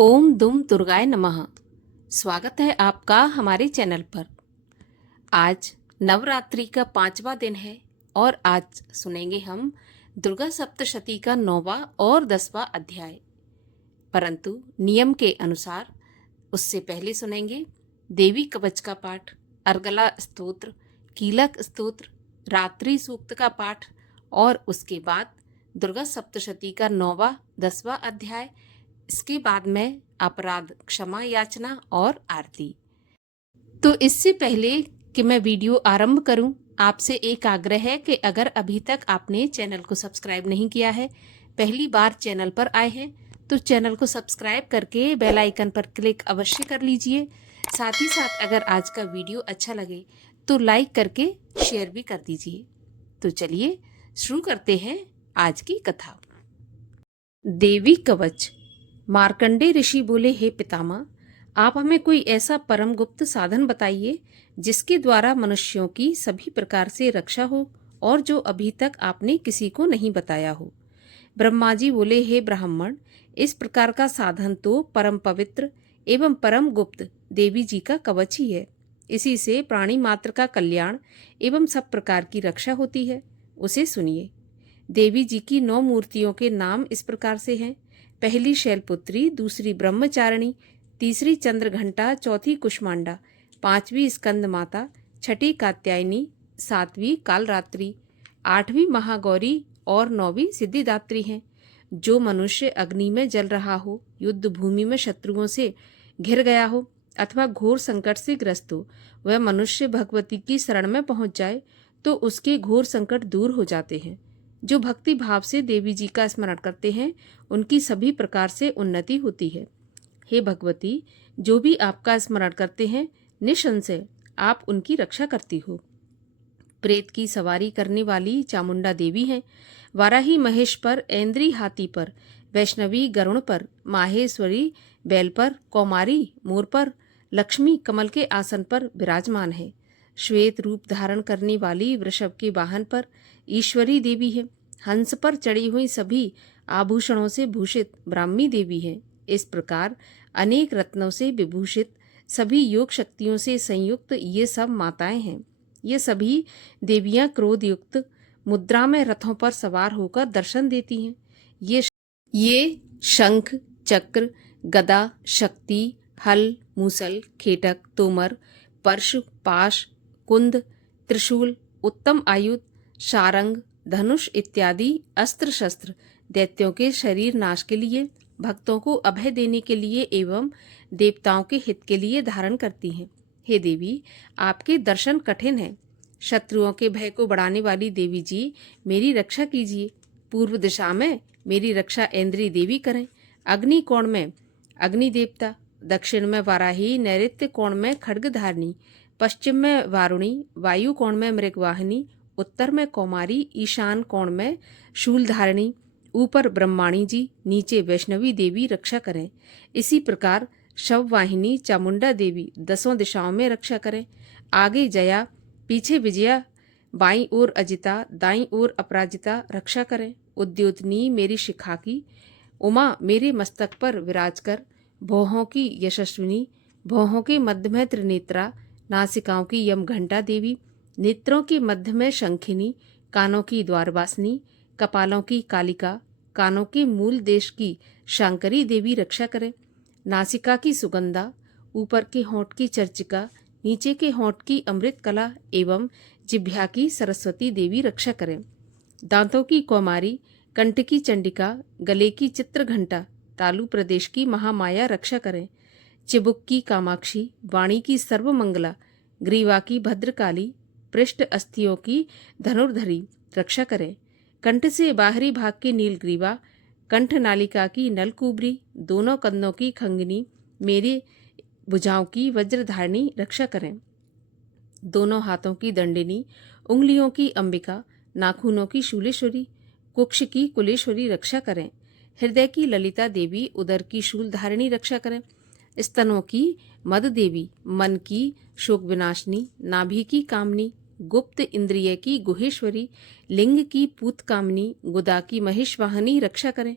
ओम दुम दुर्गाय नमः। स्वागत है आपका हमारे चैनल पर। आज नवरात्रि का 5वां दिन है और आज सुनेंगे हम दुर्गा सप्तशती का 9वां और 10वां अध्याय। परंतु नियम के अनुसार उससे पहले सुनेंगे देवी कवच का पाठ, अर्गला स्तोत्र, कीलक स्तोत्र, रात्रि सूक्त का पाठ और उसके बाद दुर्गा सप्तशती का 9वां 10वां अध्याय। इसके बाद में अपराध क्षमा याचना और आरती। तो इससे पहले कि मैं वीडियो आरंभ करूं, आपसे एक आग्रह है कि अगर अभी तक आपने चैनल को सब्सक्राइब नहीं किया है, पहली बार चैनल पर आए हैं, तो चैनल को सब्सक्राइब करके बेल आइकन पर क्लिक अवश्य कर लीजिए। साथ ही साथ अगर आज का वीडियो अच्छा लगे तो लाइक करके शेयर भी कर दीजिए। तो चलिए शुरू करते हैं आज की कथा। देवी कवच। मार्कंडे ऋषि बोले, हे पितामह, आप हमें कोई ऐसा परम गुप्त साधन बताइए जिसके द्वारा मनुष्यों की सभी प्रकार से रक्षा हो और जो अभी तक आपने किसी को नहीं बताया हो। ब्रह्मा जी बोले, हे ब्राह्मण, इस प्रकार का साधन तो परम पवित्र एवं परम गुप्त देवी जी का कवच ही है। इसी से प्राणी मात्र का कल्याण एवं सब प्रकार की रक्षा होती है। उसे सुनिए। देवी जी की 9 मूर्तियों के नाम इस प्रकार से हैं। पहली शैलपुत्री, दूसरी ब्रह्मचारिणी, तीसरी चंद्रघंटा, चौथी कुष्मांडा, 5वीं स्कंद माता, छठी कात्यायनी, 7वीं कालरात्रि, 8वीं महागौरी और 9वीं सिद्धिदात्री हैं। जो मनुष्य अग्नि में जल रहा हो, युद्ध भूमि में शत्रुओं से घिर गया हो अथवा घोर संकट से ग्रस्त हो, वह मनुष्य भगवती की शरण में पहुंच जाए तो उसके घोर संकट दूर हो जाते हैं। जो भक्ति भाव से देवी जी का स्मरण करते हैं उनकी सभी प्रकार से उन्नति होती है। हे भगवती, जो भी आपका स्मरण करते हैं निसंशय आप उनकी रक्षा करती हो। प्रेत की सवारी करने वाली चामुंडा देवी हैं। वाराही महेश पर, ऐन्द्री हाथी पर, वैष्णवी गरुण पर, माहेश्वरी बैल पर, कौमारी मोर पर, लक्ष्मी कमल के आसन पर विराजमान है। श्वेत रूप धारण करने वाली वृषभ के वाहन पर ईश्वरी देवी है। हंस पर चढ़ी हुई सभी आभूषणों से भूषित ब्राह्मी देवी है। इस प्रकार अनेक रत्नों से विभूषित सभी योग शक्तियों से संयुक्त ये सब माताएं हैं। ये सभी देवियां क्रोध युक्त मुद्रा में रथों पर सवार होकर दर्शन देती हैं। ये शंख, चक्र, गदा, शक्ति, हल, मूसल, खेटक, तोमर, परशु, पाश, कुंद, त्रिशूल, उत्तम आयुध, सारंग, धनुष इत्यादि अस्त्र शस्त्र दैत्यों के शरीर नाश के लिए, भक्तों को अभय देने के लिए एवं देवताओं के हित के लिए धारण करती हैं। हे देवी, आपके दर्शन कठिन हैं। शत्रुओं के भय को बढ़ाने वाली देवी जी, मेरी रक्षा कीजिए। पूर्व दिशा में मेरी रक्षा ऐन्द्री देवी करें। अग्नि कोण में अग्नि देवता, दक्षिण में वाराही, नैऋत्य कोण में खड्गधारिणी, पश्चिम में वारुणी, वायु कोण में मृगवाहिनी, उत्तर में कौमारी, ईशान कोण में शूलधारिणी, ऊपर ब्रह्माणी जी, नीचे वैष्णवी देवी रक्षा करें। इसी प्रकार शववाहिनी चामुंडा देवी 10 दिशाओं में रक्षा करें। आगे जया, पीछे विजया, बाईं ओर अजिता, दाईं ओर अपराजिता रक्षा करें। उद्योतनी मेरी शिखा की, उमा मेरे मस्तक पर विराज कर, भौहों की यशस्विनी, भौहों के मध्य में त्रिनेत्रा, नासिकाओं की यमघंटा देवी, नेत्रों के मध्य में शंखिनी, कानों की द्वारवासिनी, कपालों की कालिका, कानों के मूल देश की शांकरी देवी रक्षा करें। नासिका की सुगंधा, ऊपर के होंठ की चर्चिका, नीचे के होंठ की अमृत कला एवं जिह्वा की सरस्वती देवी रक्षा करें। दांतों की कौमारी, कंठ की चंडिका, गले की चित्रघंटा, तालु प्रदेश की महामाया रक्षा करें। चिबुक की कामाक्षी, वाणी की सर्वमंगला, ग्रीवा की भद्रकाली, पृष्ठ अस्थियों की धनुर्धरी रक्षा करें। कंठ से बाहरी भाग की नीलग्रीवा, कंठ नालिका की नलकुबरी, दोनों कंधों की खंगनी, मेरी भुजाओं की वज्रधारिणी रक्षा करें। दोनों हाथों की दंडिनी, उंगलियों की अंबिका, नाखूनों की शूलेश्वरी, कुक्ष की कुलेश्वरी रक्षा करें। हृदय की ललिता देवी, उदर की शूलधारिणी रक्षा करें। स्तनों की मद देवी, मन की शोक विनाशिनी, नाभि की कामनी, गुप्त इंद्रिय की गुहेश्वरी, लिंग की पूत कामनी, गुदा की महेशवाहिनी रक्षा करें।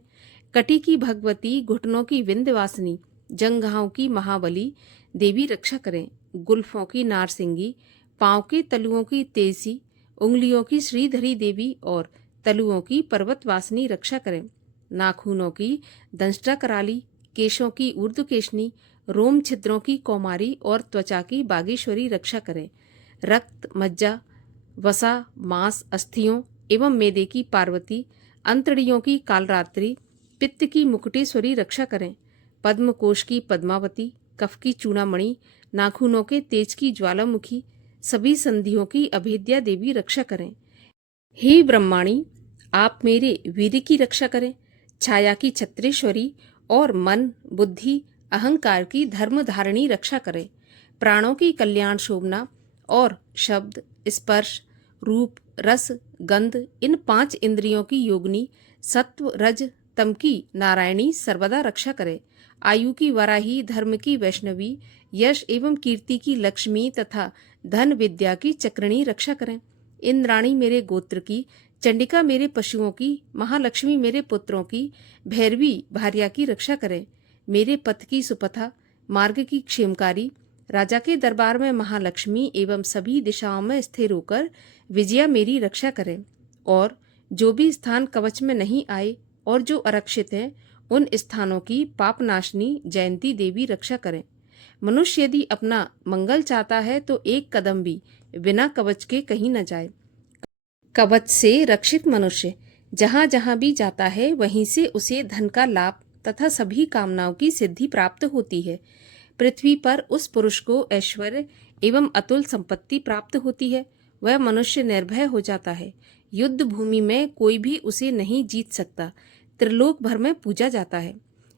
कटी की भगवती, घुटनों की विंध्यवासिनी, जंघाओं की महाबली देवी रक्षा करें। गुल्फों की नारसिंगी, पाँव के तलुओं की तेजी, उंगलियों की श्रीधरी देवी और तलुओं की पर्वतवासिनी रक्षा करें। नाखूनों की दंष्टा कराली, केशों की ऊर्ध्वकेशनी, रोम छिद्रों की कौमारी और त्वचा की बागेश्वरी रक्षा करें। रक्त, मज्जा, वसा, मांस, अस्थियों एवं मेदे की पार्वती, अंतड़ियों की कालरात्रि, पित्त की मुकुटेश्वरी रक्षा करें। पद्मकोश की पद्मावती, कफ की चूड़ामणि, नाखूनों के तेज की ज्वालामुखी, सभी संधियों की अभेद्या देवी रक्षा करें। हे ब्रह्माणी, आप मेरे वीर्य की रक्षा करें। छाया की छत्रेश्वरी और मन, बुद्धि, अहंकार की धर्मधारिणी रक्षा करें। प्राणों की कल्याण शोभना और शब्द, स्पर्श, रूप, रस, गंध, इन 5 इंद्रियों की योगिनी, सत्व, रज, तम की नारायणी सर्वदा रक्षा करे। आयु की वराही, धर्म की वैष्णवी, यश एवं कीर्ति की लक्ष्मी तथा धन विद्या की चक्रिणी रक्षा करें। इंद्राणी मेरे गोत्र की, चंडिका मेरे पशुओं की, महालक्ष्मी मेरे पुत्रों की, भैरवी भार्या की रक्षा करें। मेरे पथ की सुपथा, मार्ग की क्षेमकारी, राजा के दरबार में महालक्ष्मी एवं सभी दिशाओं में स्थिर होकर विजया मेरी रक्षा करें। और जो भी स्थान कवच में नहीं आए और जो आरक्षित हैं, उन स्थानों की पापनाशनी जयंती देवी रक्षा करें। मनुष्य यदि अपना मंगल चाहता है तो एक कदम भी बिना कवच के कहीं न जाए। कवच से रक्षित मनुष्य जहाँ जहाँ भी जाता है वहीं से उसे धन का लाभ तथा सभी कामनाओं की सिद्धि प्राप्त होती है। पृथ्वी पर उस पुरुष को ऐश्वर्य एवं अतुल संपत्ति प्राप्त होती है। वह मनुष्य निर्भय हो जाता है। युद्ध भूमि में कोई भी उसे नहीं जीत सकता। त्रिलोक भर में पूजा जाता है।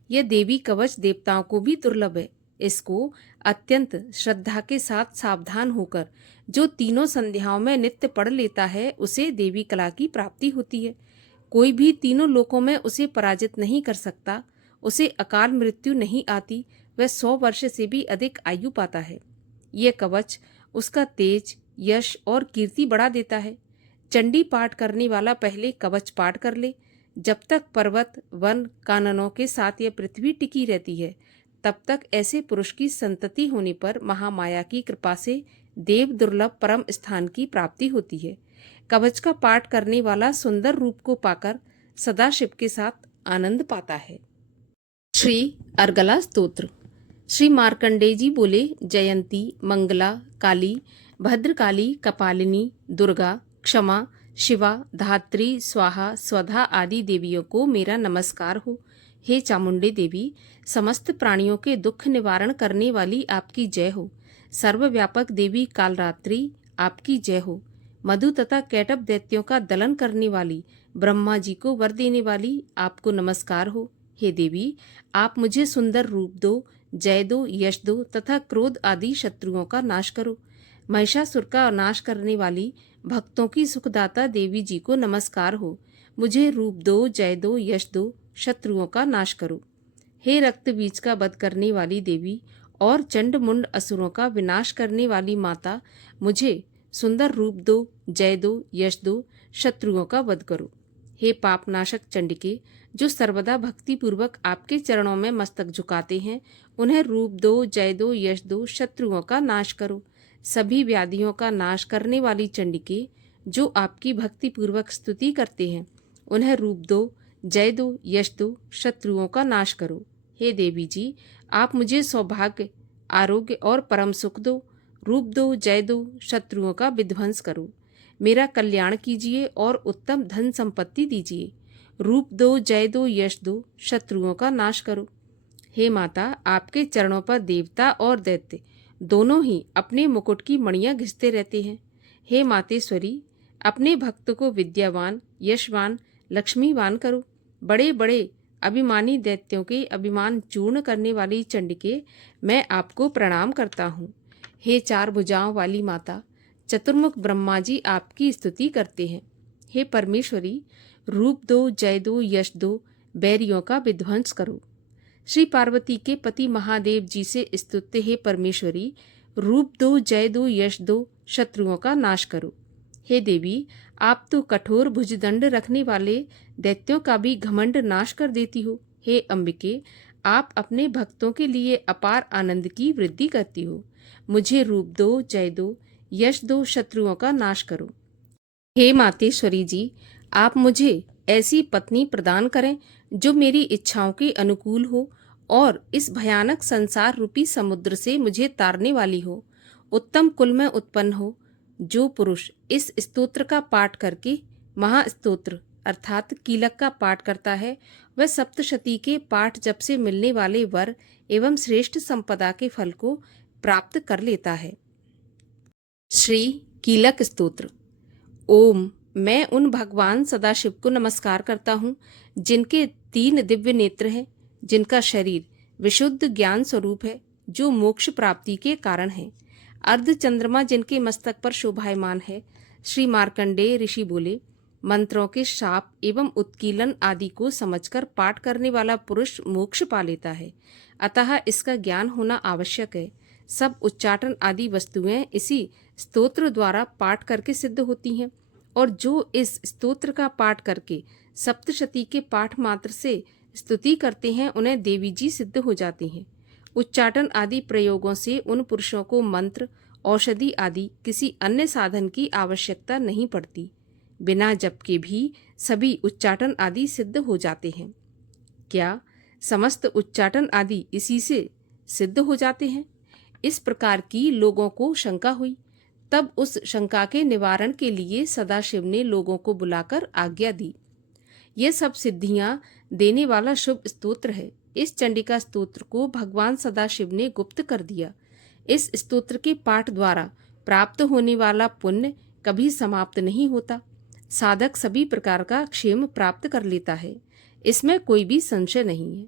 यह देवी कवच देवताओं को भी दुर्लभ है। इसको अत्यंत श्रद्धा के साथ सावधान होकर जो तीनों संध्याओं में नित्य पढ़ लेता है उसे देवी कला की प्राप्ति होती है। कोई भी तीनों लोकों में उसे पराजित नहीं कर सकता। उसे अकाल मृत्यु नहीं आती। वह 100 वर्ष से भी अधिक आयु पाता है। यह कवच उसका तेज, यश और कीर्ति बढ़ा देता है। चंडी पाठ करने वाला पहले कवच पाठ कर ले। जब तक पर्वत, वन, काननों के साथ यह पृथ्वी टिकी रहती है, तब तक ऐसे पुरुष की संतति होने पर महामाया की कृपा से देव दुर्लभ परम स्थान की प्राप्ति होती है। कवच का पाठ करने वाला सुंदर रूप को पाकर सदा शिव के साथ आनंद पाता है। श्री अर्गला स्तोत्र। श्री मार्कंडेय जी बोले, जयंती, मंगला, काली, भद्रकाली, कपालिनी, दुर्गा, क्षमा, शिवा, धात्री, स्वाहा, स्वधा आदि देवियों को मेरा नमस्कार हो। हे चामुंडे देवी, समस्त प्राणियों के दुख निवारण करने वाली आपकी जय हो। सर्वव्यापक देवी कालरात्रि, आपकी जय हो। मधु तथा कैटभ दैत्यों का दलन करने वाली, ब्रह्मा जी को वर देने वाली, आपको नमस्कार हो। हे देवी, आप मुझे सुंदर रूप दो, जय दो, यश दो तथा क्रोध आदि शत्रुओं का नाश करो। महिषासुर का नाश करने वाली, भक्तों की सुखदाता देवी जी को नमस्कार हो। मुझे रूप दो, जय दो, यश दो, शत्रुओं का नाश करो। हे रक्त बीज का वध करने वाली देवी और चंड मुंड असुरों का विनाश करने वाली माता, मुझे सुंदर रूप दो, जय दो, यश दो, शत्रुओं का वध करो। हे पापनाशक चंडिके, जो सर्वदा भक्ति पूर्वक आपके चरणों में मस्तक झुकाते हैं, उन्हें रूप दो, जय दो, यश दो, शत्रुओं का नाश करो। सभी व्याधियों का नाश करने वाली चंडिके, जो आपकी भक्ति पूर्वक स्तुति करते हैं, उन्हें रूप दो, जय दो, यश दो, शत्रुओं का नाश करो। हे देवी जी, आप मुझे सौभाग्य, आरोग्य और परम सुख दो। रूप दो, जय दो, शत्रुओं का विध्वंस करो। मेरा कल्याण कीजिए और उत्तम धन संपत्ति दीजिए। रूप दो, जय दो, यश दो, शत्रुओं का नाश करो। हे माता, आपके चरणों पर देवता और दैत्य दोनों ही अपने मुकुट की मणियां घिसते रहते हैं। हे मातेश्वरी, अपने भक्त को विद्यावान, यशवान, लक्ष्मीवान करो। बड़े बड़े अभिमानी दैत्यों के अभिमान चूर्ण करने वाली चंडिके, मैं आपको प्रणाम करता हूँ। हे 4 भुजाओं वाली माता, चतुर्मुख ब्रह्मा जी आपकी स्तुति करते हैं। हे परमेश्वरी, रूप दो, जय दो, यश दो, बैरियों का विध्वंस करो। श्री पार्वती के पति महादेव जी से स्तुत्य हे परमेश्वरी, रूप दो, जय दो, यश दो, शत्रुओं का नाश करो। हे देवी, आप तो कठोर भुजदंड रखने वाले दैत्यों का भी घमंड नाश कर देती हो। हे अंबिके, आप अपने भक्तों के लिए अपार आनंद की वृद्धि करती हो। मुझे रूप दो, जय दो, यश दो, शत्रुओं का नाश करो। हे मातेश्वरी जी, आप मुझे ऐसी पत्नी प्रदान करें जो मेरी इच्छाओं के अनुकूल हो और इस भयानक संसार रूपी समुद्र से मुझे तारने वाली हो। उत्तम कुल में उत्पन्न हो। जो पुरुष इस स्तोत्र का पाठ करके महास्तोत्र अर्थात कीलक का पाठ करता है, वह सप्तशती के पाठ जप से मिलने वाले वर एवं श्रेष्ठ संपदा के फल को प्राप्त कर लेता है। श्री कीलक स्तोत्र। ओम, मैं उन भगवान सदाशिव को नमस्कार करता हूँ जिनके 3 दिव्य नेत्र हैं, जिनका शरीर विशुद्ध ज्ञान स्वरूप है, जो मोक्ष प्राप्ति के कारण है। अर्ध चंद्रमा जिनके मस्तक पर शोभायमान है। श्री मार्कंडेय ऋषि बोले, मंत्रों के शाप एवं उत्कीलन आदि को समझकर पाठ करने वाला पुरुष मोक्ष पा लेता है, अतः इसका ज्ञान होना आवश्यक है। सब उच्चाटन आदि वस्तुएं इसी स्तोत्र द्वारा पाठ करके सिद्ध होती हैं, और जो इस स्तोत्र का पाठ करके सप्तशती के पाठ मात्र से स्तुति करते हैं, उन्हें देवी जी सिद्ध हो जाती हैं। उच्चाटन आदि प्रयोगों से उन पुरुषों को मंत्र, औषधि आदि किसी अन्य साधन की आवश्यकता नहीं पड़ती। बिना जप के भी सभी उच्चाटन आदि सिद्ध हो जाते हैं। क्या समस्त उच्चाटन आदि इसी से सिद्ध हो जाते हैं? इस प्रकार की लोगों को शंका हुई। तब उस शंका के निवारण के लिए सदाशिव ने लोगों को बुलाकर आज्ञा दी। ये सब सिद्धियां देने वाला शुभ स्तोत्र है। इस चंडिका स्तोत्र को भगवान सदाशिव ने गुप्त कर दिया। इस स्तोत्र के पाठ द्वारा प्राप्त होने वाला पुण्य कभी समाप्त नहीं होता। साधक सभी प्रकार का क्षेम प्राप्त कर लेता है, इसमें कोई भी संशय नहीं है।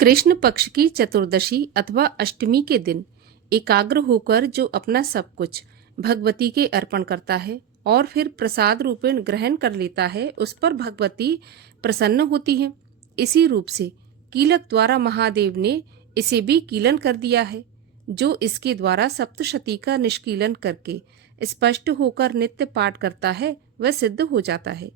कृष्ण पक्ष की चतुर्दशी अथवा अष्टमी के दिन एकाग्र होकर जो अपना सब कुछ भगवती के अर्पण करता है और फिर प्रसाद रूपेण ग्रहण कर लेता है, उस पर भगवती प्रसन्न होती है। इसी रूप से कीलक द्वारा महादेव ने इसे भी कीलन कर दिया है। जो इसके द्वारा सप्तशती का निष्कीलन करके स्पष्ट होकर नित्य पाठ करता है, वह सिद्ध हो जाता है।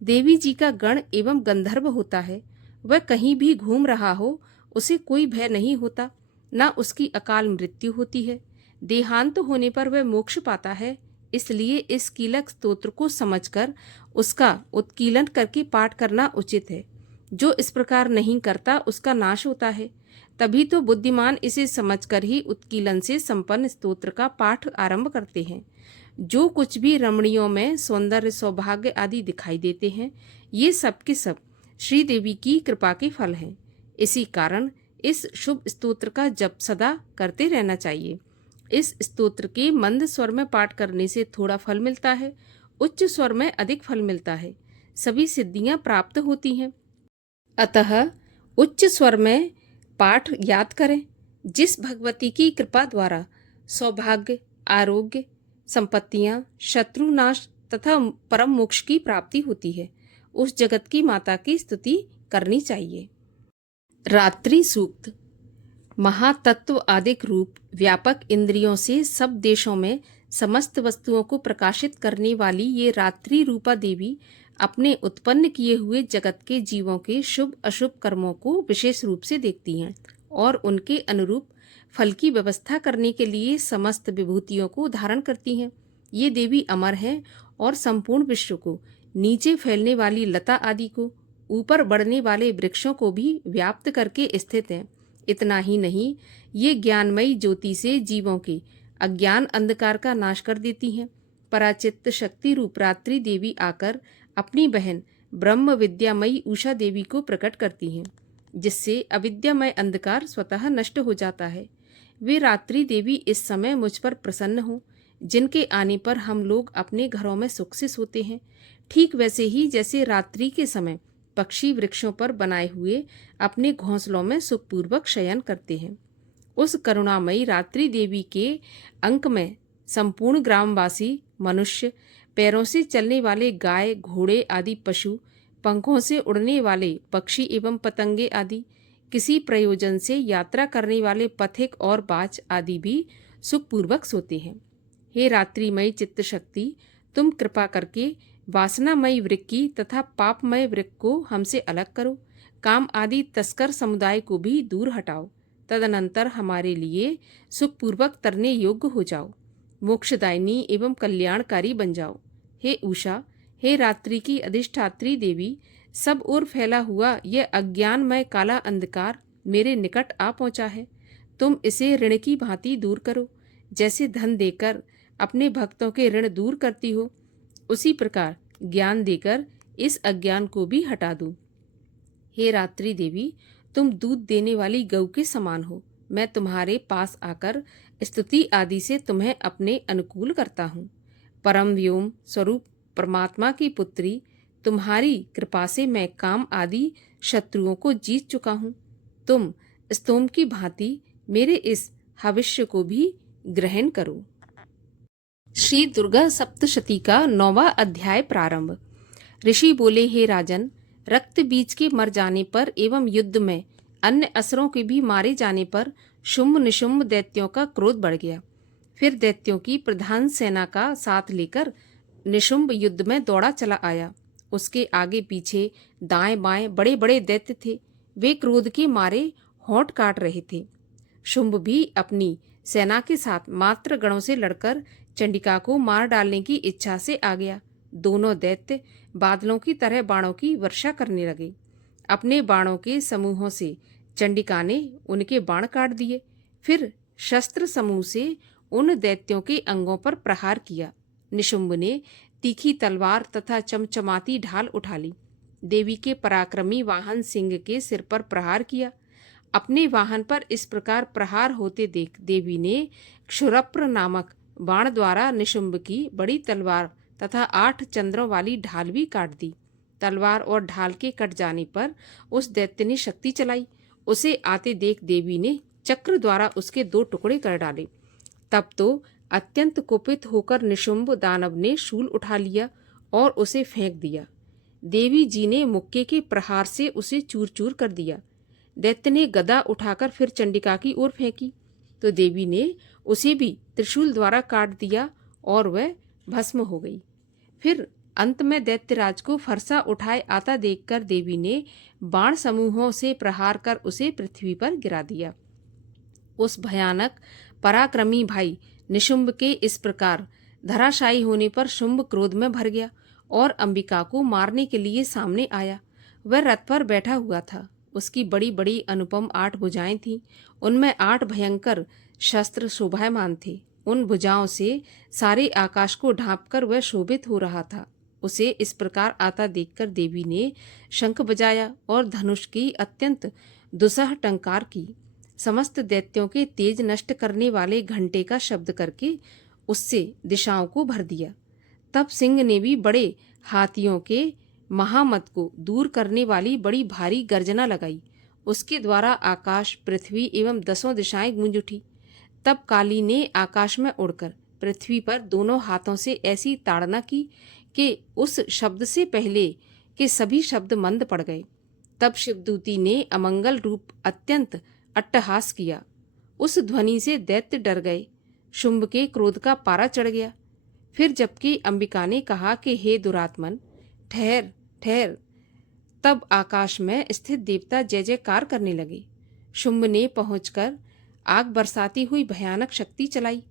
देवी जी का गण एवं गंधर्व होता है। वह कहीं भी घूम रहा हो, उसे कोई भय नहीं होता, न उसकी अकाल मृत्यु होती है। देहांत होने पर वह मोक्ष पाता है। इसलिए इस कीलक स्तोत्र को समझकर उसका उत्कीलन करके पाठ करना उचित है। जो इस प्रकार नहीं करता, उसका नाश होता है। तभी तो बुद्धिमान इसे समझकर ही उत्कीलन से संपन्न स्तोत्र का पाठ आरंभ करते हैं। जो कुछ भी रमणियों में सौंदर्य, सौभाग्य आदि दिखाई देते हैं, ये सब के सब श्रीदेवी की कृपा के फल हैं। इसी कारण इस शुभ स्तोत्र का जप सदा करते रहना चाहिए। इस स्तोत्र के मंद स्वर में पाठ करने से थोड़ा फल मिलता है, उच्च स्वर में अधिक फल मिलता है। सभी सिद्धियां प्राप्त होती हैं। अतः उच्च स्वर में पाठ याद करें। जिस भगवती की कृपा द्वारा सौभाग्य, आरोग्य, संपत्तियां, शत्रुनाश तथा परम मोक्ष की प्राप्ति होती है, उस जगत की माता की स्तुति करनी चाहिए। रात्रि सूक्त। महातत्व आदिक रूप व्यापक इंद्रियों से सब देशों में समस्त वस्तुओं को प्रकाशित करने वाली ये रात्रि रूपा देवी अपने उत्पन्न किए हुए जगत के जीवों के शुभ अशुभ कर्मों को विशेष रूप से देखती हैं और उनके अनुरूप फल की व्यवस्था करने के लिए समस्त विभूतियों को धारण करती हैं। ये देवी अमर हैं और संपूर्ण विश्व को, नीचे फैलने वाली लता आदि को, ऊपर बढ़ने वाले वृक्षों को भी व्याप्त करके स्थित हैं। इतना ही नहीं, ये ज्ञानमयी ज्योति से जीवों के अज्ञान अंधकार का नाश कर देती हैं। पराचित्त शक्ति रूप रात्रि देवी आकर अपनी बहन ब्रह्म विद्यामयी उषा देवी को प्रकट करती हैं, जिससे अविद्यामय अंधकार स्वतः नष्ट हो जाता है। वे रात्रि देवी इस समय मुझ पर प्रसन्न हों, जिनके आने पर हम लोग अपने घरों में सुख से सोते हैं। ठीक वैसे ही जैसे रात्रि के समय पक्षी वृक्षों पर बनाए हुए अपने घोंसलों में सुखपूर्वक शयन करते हैं। उस करुणामयी रात्रि देवी के अंक में संपूर्ण ग्रामवासी मनुष्य, पैरों से चलने वाले गाय, घोड़े आदि पशु, पंखों से उड़ने वाले पक्षी एवं पतंगे आदि, किसी प्रयोजन से यात्रा करने वाले पथिक और बाज आदि भी सुखपूर्वक सोते हैं। हे रात्रिमयी चित्त शक्ति, तुम कृपा करके वासनामयी वृक्की तथा पापमय वृक्क को हमसे अलग करो। काम आदि तस्कर समुदाय को भी दूर हटाओ। तदनंतर हमारे लिए सुखपूर्वक तरने योग्य हो जाओ, मोक्षदायिनी एवं कल्याणकारी बन जाओ। हे उषा, हे रात्रि की अधिष्ठात्री देवी, सब ओर फैला हुआ यह अज्ञानमय काला अंधकार मेरे निकट आ पहुंचा है। तुम इसे ऋण की भांति दूर करो। जैसे धन देकर अपने भक्तों के ऋण दूर करती हो, उसी प्रकार ज्ञान देकर इस अज्ञान को भी हटा दो। हे रात्रि देवी, तुम दूध देने वाली गऊ के समान हो। मैं तुम्हारे पास आकर स्तुति आदि से तुम्हें अपने अनुकूल करता हूँ। परम व्योम स्वरूप परमात्मा की पुत्री, तुम्हारी कृपा से मैं काम आदि शत्रुओं को जीत चुका हूँ। तुम स्तोम की भांति मेरे इस हविष्य को भी ग्रहण करो। श्री दुर्गा सप्तशती का 9वां अध्याय प्रारंभ। ऋषि बोले, हे राजन, रक्त बीज के मर जाने पर एवं युद्ध में अन्य असुरों के भी मारे जाने पर शुंभ निशुंभ दैत्यों का क्रोध बढ़ गया। फिर दैत्यों की प्रधान सेना का साथ लेकर निशुंभ युद्ध में दौड़ा चला आया। उसके आगे पीछे दाएं बाएं बड़े बड़े दैत्य थे। वे क्रोध के मारे होंठ काट रहे थे। शुंभ भी अपनी सेना के साथ मात्र गणों से लड़कर चंडिका को मार डालने की इच्छा से आ गया। दोनों दैत्य बादलों की तरह बाणों की वर्षा करने लगे। अपने बाणों के समूहों से चंडिका ने उनके बाण काट दिए। फिर शस्त्र समूह से उन दैत्यों के अंगों पर प्रहार किया। निशुंभ ने तीखी तलवार तथा चमचमाती ढाल उठा ली। देवी के पराक्रमी वाहन सिंह के सिर पर प्रहार किया। अपने वाहन पर इस प्रकार प्रहार होते देख देवी ने क्षुरप्र नामक बाण द्वारा निशुंभ की बड़ी तलवार तथा 8 चंद्रों वाली ढाल भी काट दी। तलवार और ढाल के कट जाने पर उस दैत्य ने शक्ति चलाई। उसे आते देख देवी ने चक्र द्वारा उसके 2 टुकड़े कर डाले। तब तो अत्यंत कुपित होकर निशुंभ दानव ने शूल उठा लिया और उसे फेंक दिया। देवी जी ने मुक्के के प्रहार से उसे चूर चूर कर दिया। दैत्य ने गदा उठाकर फिर चंडिका की ओर फेंकी तो देवी ने उसे भी त्रिशूल द्वारा काट दिया और वह भस्म हो गई। फिर अंत में दैत्यराज को फरसा उठाए आता देखकर देवी ने बाण समूहों से प्रहार कर उसे पृथ्वी पर गिरा दिया। उस भयानक पराक्रमी भाई निशुंभ के इस प्रकार धराशायी होने पर शुंभ क्रोध में भर गया और अंबिका को मारने के लिए सामने आया। वह रथ पर बैठा हुआ था। उसकी बड़ी बड़ी अनुपम 8 भुजाएं थीं। उनमें 8 भयंकर शस्त्र शोभायमान थे। उन भुजाओं से सारे आकाश को ढांपकर वह शोभित हो रहा था। उसे इस प्रकार आता देखकर देवी ने शंख बजाया और धनुष की अत्यंत दुस्सह टंकार की। समस्त दैत्यों के तेज नष्ट करने वाले घंटे का शब्द करके उससे दिशाओं को भर दिया। तब सिंह ने भी बड़े हाथियों के महामत को दूर करने वाली बड़ी भारी गर्जना लगाई। उसके द्वारा आकाश, पृथ्वी एवं 10 दिशाएं गूंज उठी। तब काली ने आकाश में उड़कर पृथ्वी पर दोनों हाथों से ऐसी ताड़ना की कि उस शब्द से पहले के सभी शब्द मंद पड़ गए। तब शिवदूती ने अमंगल रूप अत्यंत अट्टहास किया। उस ध्वनि से दैत्य डर गए। शुंभ के क्रोध का पारा चढ़ गया। फिर जबकि अंबिका ने कहा कि हे दुरात्मन, ठहर ठहर, तब आकाश में स्थित देवता जय जयकार करने लगे। शुंभ ने पहुंचकर आग बरसाती हुई भयानक शक्ति चलाई।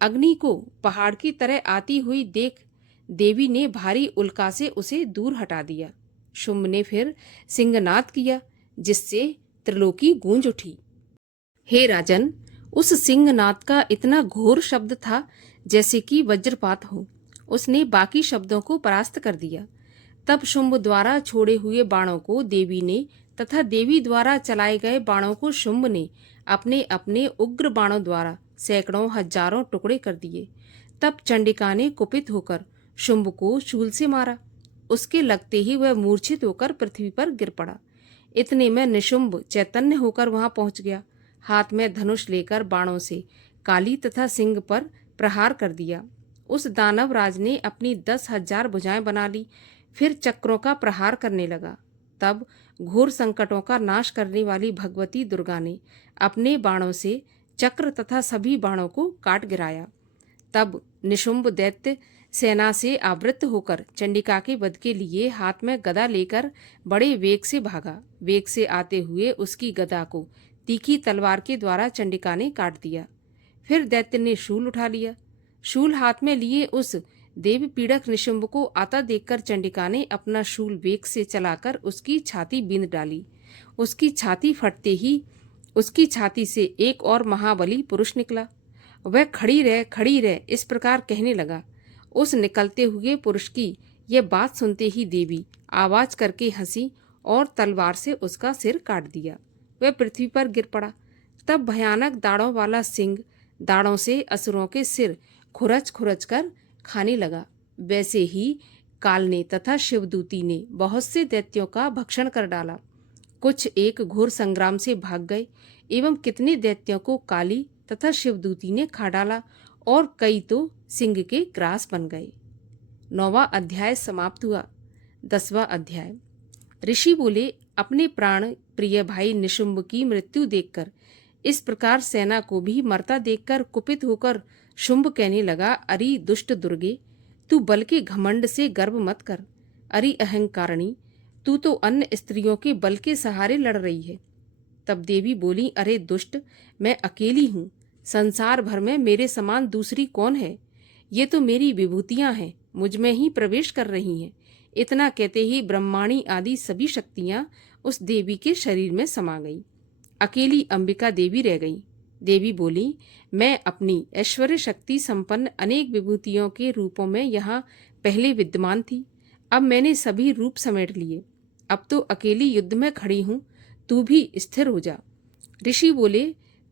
अग्नि को पहाड़ की तरह आती हुई देख देवी ने भारी उल्का से उसे दूर हटा दिया। शुंभ ने फिर सिंहनाद किया जिससे त्रिलोकी गूंज उठी। हे राजन, उस सिंहनाद का इतना घोर शब्द था जैसे कि वज्रपात हो। उसने बाकी शब्दों को परास्त कर दिया। तब शुंभ द्वारा छोड़े हुए बाणों को देवी ने तथा देवी द्वारा चलाए गए बाणों को शुंभ ने अपने अपने उग्र बाणों द्वारा सैकड़ों हजारों टुकड़े कर दिए। तब चंडिका ने कुपित होकर शुंभ को शूल से मारा। उसके लगते ही वह मूर्छित होकर पृथ्वी पर गिर पड़ा। इतने में निशुंभ चैतन्य होकर वहां पहुंच गया। हाथ में धनुष लेकर बाणों से काली तथा सिंह पर प्रहार कर दिया। उस दानव राज ने अपनी 10,000 भुजाएं बना ली। फिर चक्रों का प्रहार करने लगा। तब घोर संकटों का नाश करने वाली भगवती दुर्गा ने अपने बाणों से चक्र तथा सभी बाणों को काट गिराया। तब निशुंभ दैत्य सेना से आवृत्त होकर चंडिका के वध के लिए हाथ में गदा लेकर बड़े वेग से भागा। वेग से आते हुए उसकी गदा को तीखी तलवार के द्वारा चंडिका ने काट दिया। फिर दैत्य ने शूल उठा लिया। शूल हाथ में लिए उस देव पीड़क निशुंभ को आता देखकर चंडिका ने अपना शूल वेग से चलाकर उसकी छाती बींध डाली। उसकी छाती फटते ही उसकी छाती से एक और महाबली पुरुष निकला। वह खड़ी रह इस प्रकार कहने लगा। उस निकलते हुए पुरुष की यह बात सुनते ही देवी आवाज करके हंसी और तलवार से उसका सिर काट दिया। वह पृथ्वी पर गिर पड़ा। तब भयानक दाढ़ों वाला सिंह दाढ़ों से असुरों के सिर खुरच खुरच कर खाने लगा। वैसे ही काल ने तथा शिवदूती ने बहुत से दैत्यों का भक्षण कर डाला। कुछ एक घोर संग्राम से भाग गए एवं कितने दैत्यों को काली तथा शिवदूती ने खा डाला और कई तो सिंह के ग्रास बन गए। 9वां अध्याय समाप्त हुआ। 10वां अध्याय। ऋषि बोले, अपने प्राण प्रिय भाई निशुंभ की मृत्यु देखकर इस प्रकार सेना को भी मरता देखकर कुपित होकर शुंभ कहने लगा, अरे दुष्ट दुर्गे, तू बल के घमंड से गर्व मत कर। अरे अहंकारिणी, तू तो अन्य स्त्रियों के बल के सहारे लड़ रही है। तब देवी बोली, अरे दुष्ट, मैं अकेली हूँ। संसार भर में मेरे समान दूसरी कौन है? ये तो मेरी विभूतियां हैं, मुझ में ही प्रवेश कर रही हैं। इतना कहते ही ब्रह्माणी आदि सभी शक्तियां उस देवी के शरीर में समा गईं। अकेली अंबिका देवी रह गई। देवी बोली, मैं अपनी ऐश्वर्य शक्ति संपन्न अनेक विभूतियों के रूपों में यहाँ पहले विद्यमान थी। अब मैंने सभी रूप समेट लिए। अब तो अकेली युद्ध में खड़ी हूँ, तू भी स्थिर हो जा। ऋषि बोले,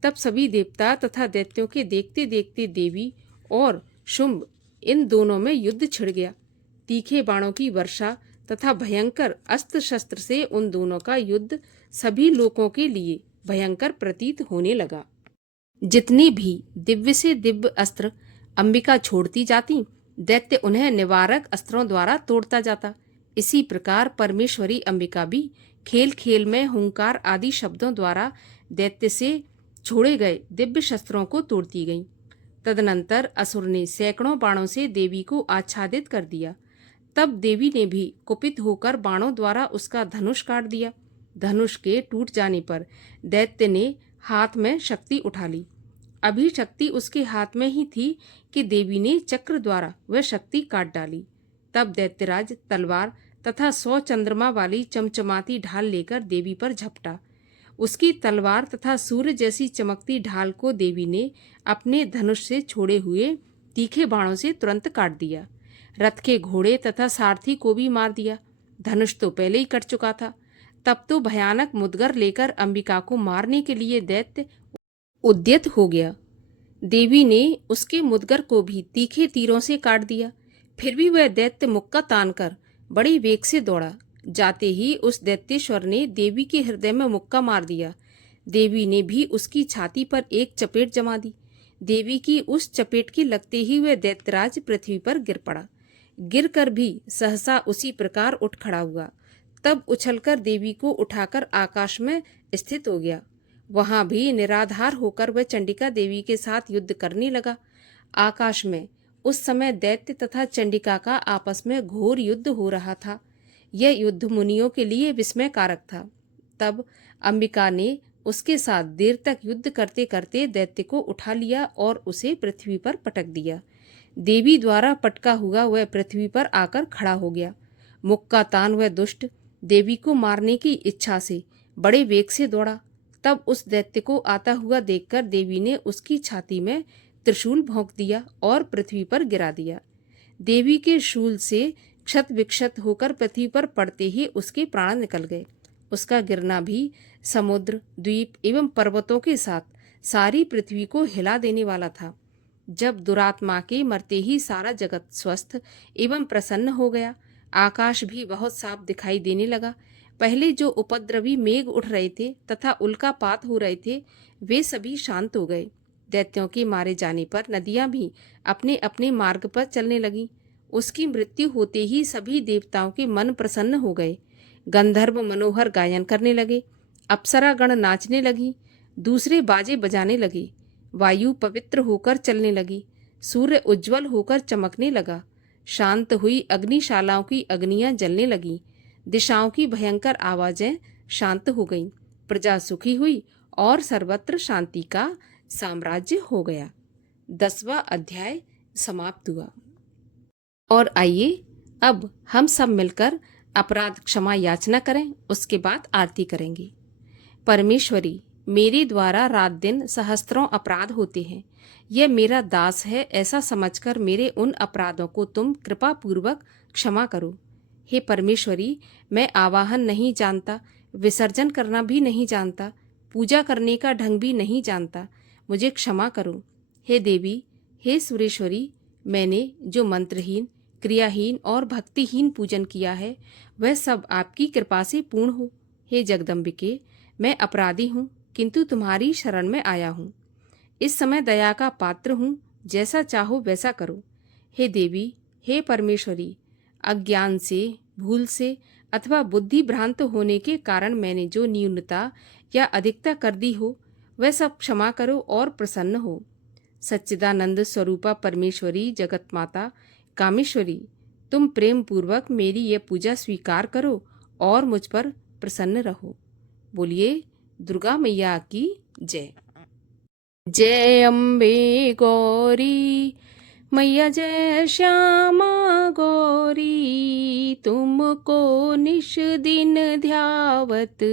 तब सभी देवता तथा दैत्यों के देखते देखते देवी और शुंभ इन दोनों में युद्ध छिड़ गया। तीखे बाणों की वर्षा तथा भयंकर अस्त्र शस्त्र से उन दोनों का युद्ध सभी लोगों के लिए भयंकर प्रतीत होने लगा। जितने भी दिव्य से दिव्य अस्त्र अंबिका छोड़ती जाती, दैत्य उन्हें निवारक अस्त्रों द्वारा तोड़ता जाता। इसी प्रकार परमेश्वरी अंबिका भी खेल खेल में हुंकार आदि शब्दों द्वारा दैत्य से छोड़े गए दिव्य शस्त्रों को तोड़ती गईं। तदनंतर असुर ने सैकड़ों बाणों से देवी को आच्छादित कर दिया। तब देवी ने भी कुपित होकर बाणों द्वारा उसका धनुष काट दिया। धनुष के टूट जाने पर दैत्य ने हाथ में शक्ति उठा ली। अभी शक्ति उसके हाथ में ही थी कि देवी ने चक्र द्वारा वह शक्ति काट डाली। तब दैत्यराज तलवार तथा 100 चंद्रमा वाली चमचमाती ढाल लेकर देवी पर झपटा। उसकी तलवार तथा सूर्य जैसी चमकती ढाल को देवी ने अपने धनुष से छोड़े हुए तीखे बाणों से तुरंत काट दिया। रथ के घोड़े तथा सारथी को भी मार दिया। धनुष तो पहले ही कट चुका था। तब तो भयानक मुदगर लेकर अंबिका को मारने के लिए दैत्य उद्यत हो गया। देवी ने उसके मुदगर को भी तीखे तीरों से काट दिया। फिर भी वह दैत्य मुक्का तानकर बड़े वेग से दौड़ा। जाते ही उस दैत्येश्वर ने देवी के हृदय में मुक्का मार दिया। देवी ने भी उसकी छाती पर एक चपेट जमा दी। देवी की उस चपेट के लगते ही वह दैत्यराज पृथ्वी पर गिर पड़ा। गिरकर भी सहसा उसी प्रकार उठ खड़ा हुआ। तब उछलकर देवी को उठाकर आकाश में स्थित हो गया। वहां भी निराधार होकर वह चंडिका देवी के साथ युद्ध करने लगा। आकाश में उस समय दैत्य तथा चंडिका का आपस में घोर युद्ध हो रहा था। यह युद्ध मुनियों के लिए विस्मयकारक था। तब अंबिका ने उसके साथ देर तक युद्ध करते करते दैत्य को उठा लिया और उसे पृथ्वी पर पटक दिया। देवी द्वारा पटका हुआ वह पृथ्वी पर आकर खड़ा हो गया। मुक्का तान वह दुष्ट देवी को मारने की इच्छा से बड़े वेग से दौड़ा। तब उस दैत्य को आता हुआ देखकर देवी ने उसकी छाती में त्रिशूल भोंक दिया और पृथ्वी पर गिरा दिया। देवी के शूल से क्षत विक्षत होकर पृथ्वी पर पड़ते ही उसके प्राण निकल गए। उसका गिरना भी समुद्र, द्वीप एवं पर्वतों के साथ सारी पृथ्वी को हिला देने वाला था। जब दुरात्मा के मरते ही सारा जगत स्वस्थ एवं प्रसन्न हो गया, आकाश भी बहुत साफ दिखाई देने लगा। पहले जो उपद्रवी मेघ उठ रहे थे तथा उल्कापात हो रहे थे, वे सभी शांत हो गए। दैत्यों के मारे जाने पर नदियां भी अपने अपने मार्ग पर चलने लगीं। उसकी मृत्यु होते ही सभी देवताओं के मन प्रसन्न हो गए। गंधर्व मनोहर गायन करने लगे, अप्सरागण नाचने लगी, दूसरे बाजे बजाने लगे। वायु पवित्र होकर चलने लगी, सूर्य उज्जवल होकर चमकने लगा, शांत हुई अग्निशालाओं की अग्नियां जलने लगीं। दिशाओं की भयंकर आवाजें शांत हो गईं। प्रजा सुखी हुई और सर्वत्र शांति का साम्राज्य हो गया। 10वां अध्याय समाप्त हुआ। और आइए अब हम सब मिलकर अपराध क्षमा याचना करें, उसके बाद आरती करेंगे। परमेश्वरी, मेरे द्वारा रात दिन सहस्त्रों अपराध होते हैं। यह मेरा दास है ऐसा समझकर मेरे उन अपराधों को तुम कृपा पूर्वक क्षमा करो। हे परमेश्वरी, मैं आवाहन नहीं जानता, विसर्जन करना भी नहीं जानता, पूजा करने का ढंग भी नहीं जानता, मुझे क्षमा करो। हे देवी, हे सुरेश्वरी, मैंने जो मंत्रहीन, क्रियाहीन और भक्तिहीन पूजन किया है वह सब आपकी कृपा से पूर्ण हो। हे जगदम्बिके, मैं अपराधी हूँ, किंतु तुम्हारी शरण में आया हूँ। इस समय दया का पात्र हूँ, जैसा चाहो वैसा करो। हे देवी, हे परमेश्वरी, अज्ञान से, भूल से अथवा बुद्धि भ्रांत होने के कारण मैंने जो न्यूनता या अधिकता कर दी हो वह सब क्षमा करो और प्रसन्न हो। सच्चिदानंद स्वरूपा परमेश्वरी, जगत माता, कामेश्वरी, तुम प्रेम पूर्वक मेरी यह पूजा स्वीकार करो और मुझ पर प्रसन्न रहो। बोलिए दुर्गा मैया की जय। जय अम्बे गौरी मैया, जय श्यामा गौरी, तुमको निश दिन ध्यावत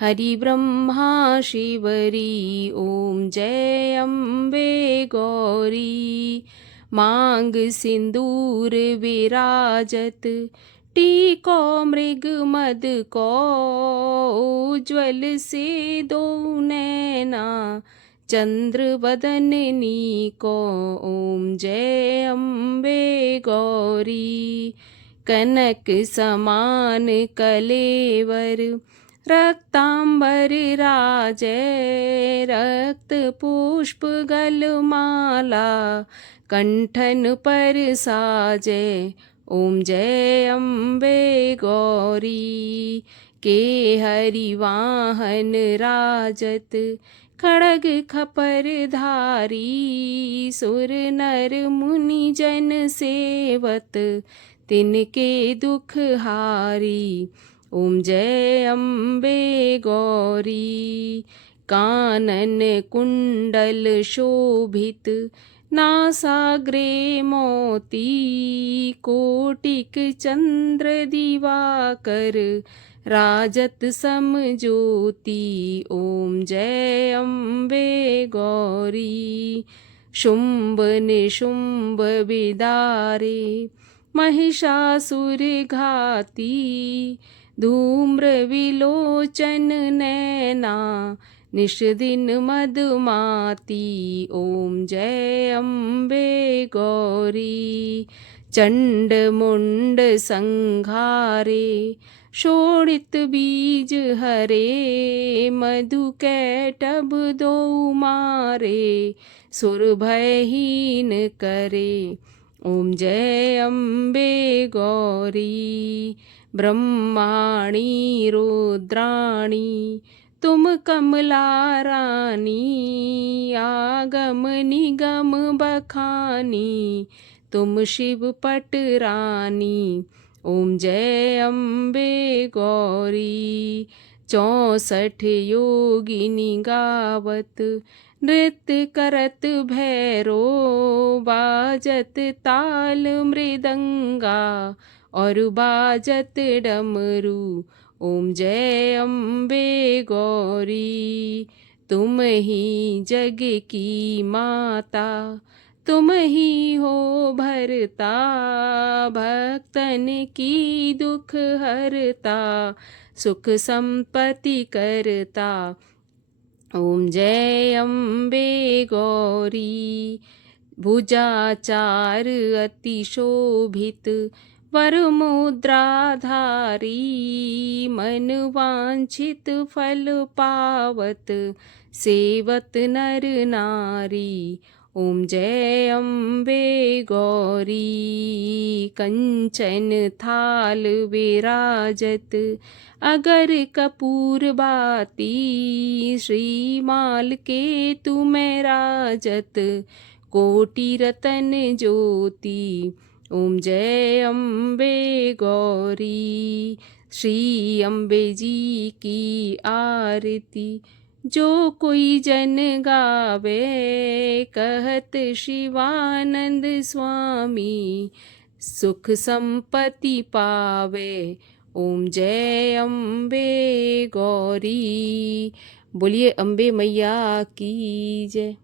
हरि ब्रह्मा शिवरी। ओम जय अम्बे गौरी, मांग सिंदूर विराजत, टीको मृग मद को, उज्ज्वल से दो नैना, चंद्र वदननी को। ओम जय अम्बे गौरी, कनक समान कलेवर, रक्तांबर राजै, रक्त पुष्प गलमाला, कंठन पर साजै। ओम जय अम्बे गौरी, के हरि वाहन राजत, खड़ग खपर धारी, सुर नर मुनि जन सेवत, तिनके दुख हारी। ओम जय अम्बे गौरी, कानन कुंडल शोभित, नासाग्रे मोती, कोटिक चंद्र दिवाकर, राजत सम ज्योति। ओम जय अम्बे गौरी, शुंभ निशुंभ विदारे, महिषासुर घाती, धूम्र विलोचन नैना, निश दिन मदमाती। ओम जय अम्बे गौरी, चंड मुंड संघारे, शोणित बीज हरे, मधु कैटभ दो मारे, सुर भयहीन करे। ओम जय अम्बे गौरी, ब्रह्माणी रुद्राणी, तुम कमला रानी, आगम निगम बखानी, तुम शिव पटरानी। ओम जय अम्बे गौरी, 64 योगिनी गावत, नृत्य करत भैरो, बाजत ताल मृदंगा, और बाजत डमरू। ओम जय अम्बे गौरी, तुम ही जग की माता, तुम ही हो भरता, भक्तन की दुख हरता, सुख संपत्ति करता। ओम जय अम्बे गौरी, भुजाचार अति शोभित, वरमुद्राधारी, मन वांछित फल पावत, सेवत नर नारी। ओम जय अम्बे गौरी, कंचन थाल विराजत, अगर कपूर बाती, श्रीमाल के तुम राजत, कोटि रतन ज्योति। ओम जय अम्बे गौरी, श्री अम्बे जी की आरती। जो कोई जन गावे, कहत शिवानंद स्वामी, सुख संपत्ति पावे। ओम जय अम्बे गौरी। बोलिए अम्बे मैया की जय।